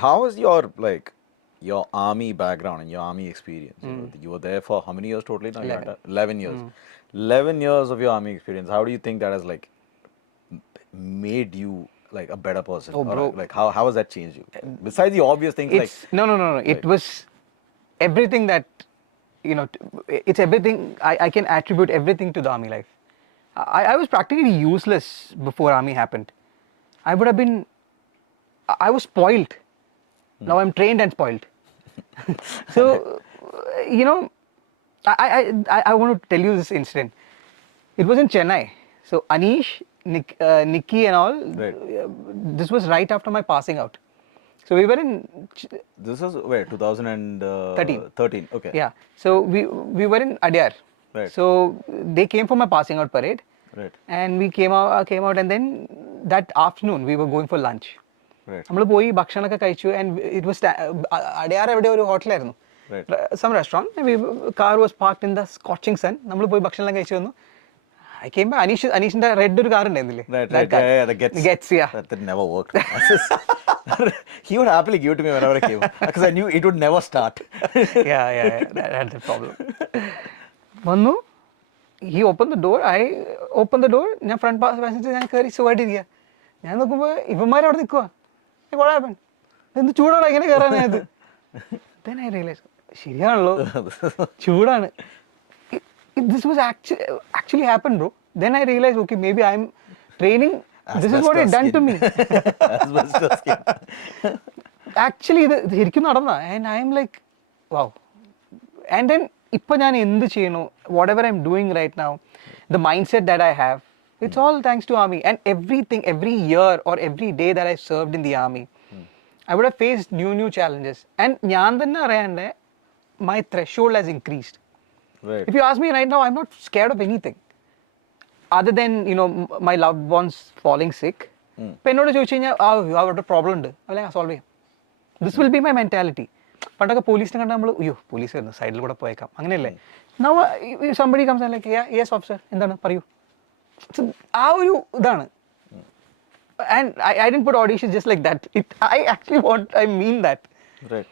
How was your army background and your army experience? You were there for how many years totally now? 11. 11 years. 11 years of your army experience. How do you think that has made you like a better person? Oh, bro. How has that changed you? Besides the obvious things It's no. It was everything that, it's everything. I can attribute everything to the army life. I was practically useless before army happened. I would have been. I was spoiled. Now I'm trained and spoiled. So, you know, I want to tell you this incident. It was in Chennai. So Anish, Nikki, and all. Right. This was right after my passing out. So we were in this was where 13. 2013. Okay. Yeah. So we were in Adyar. Right. So they came for my passing out parade. Right. And we came out, and then that afternoon we were going for lunch. Right. നമ്മൾ പോയി ഭക്ഷണമൊക്കെ കഴിച്ചു, and it was Adyar എവിടെ ഒരു ഹോട്ടലായിരുന്നു, some restaurant. Car was parked in the scorching sun. നമ്മൾ പോയി ഭക്ഷണം എല്ലാം കഴിച്ചു വന്നു. I came back. Anishന്റെ റെഡ് ഒരു കാർ ഉണ്ടായിരുന്നില്ലേ? The Gets. Yeah. That never worked. He would happily give it to me whenever I came because I knew it would never start. Yeah. That's the problem. വന്നു, he opened the door. I opened the door. ഞാൻ front passenger ഞാൻ കയറി സുഖമായിട്ടിരിക്കുക. ഞാൻ നോക്കുമ്പോൾ ഇവന്മാരവിടെ നിൽക്കുക. What happened? എന്ത് ചൂടാണ് എങ്ങനെ കയറാനത്? Then I realized, ശരിയാണല്ലോ, ചൂടാണ്. This was actually happened, bro. Then I realized, okay, maybe I'm training. This is what it done to me. Actually, ഇത് ശരിക്കും നടന്ന. And I'm like, wow. And then ഇപ്പം ഞാൻ എന്ത് ചെയ്യണു, whatever I'm doing right now, the mindset that I have, it's all thanks to army. And everything, every year or every day that I served in the army, I would have faced new challenges. And ഞാൻ തന്നെ അറിയാണ്ട് my threshold has increased. Right. If you ask me right now, I'm not scared of anything. Other than, my loved ones falling sick. ഇപ്പം എന്നോട് ചോദിച്ചു കഴിഞ്ഞാൽ അവിടെ problem ഉണ്ട്, അല്ലെ സോൾവ് ചെയ്യാം. This will be my mentality. പണ്ടൊക്കെ പോലീസിനെ കണ്ടാൽ നമ്മൾ അയ്യോ പോലീസ് വരുന്നു, സൈഡിൽ കൂടെ പോയേക്കാം, അങ്ങനെയല്ലേ. Now somebody comes and like yes officer, എന്താണ് പറയൂ. ആ ഒരു ഇതാണ്. And I didn't put auditions just like that. I mean that. Right.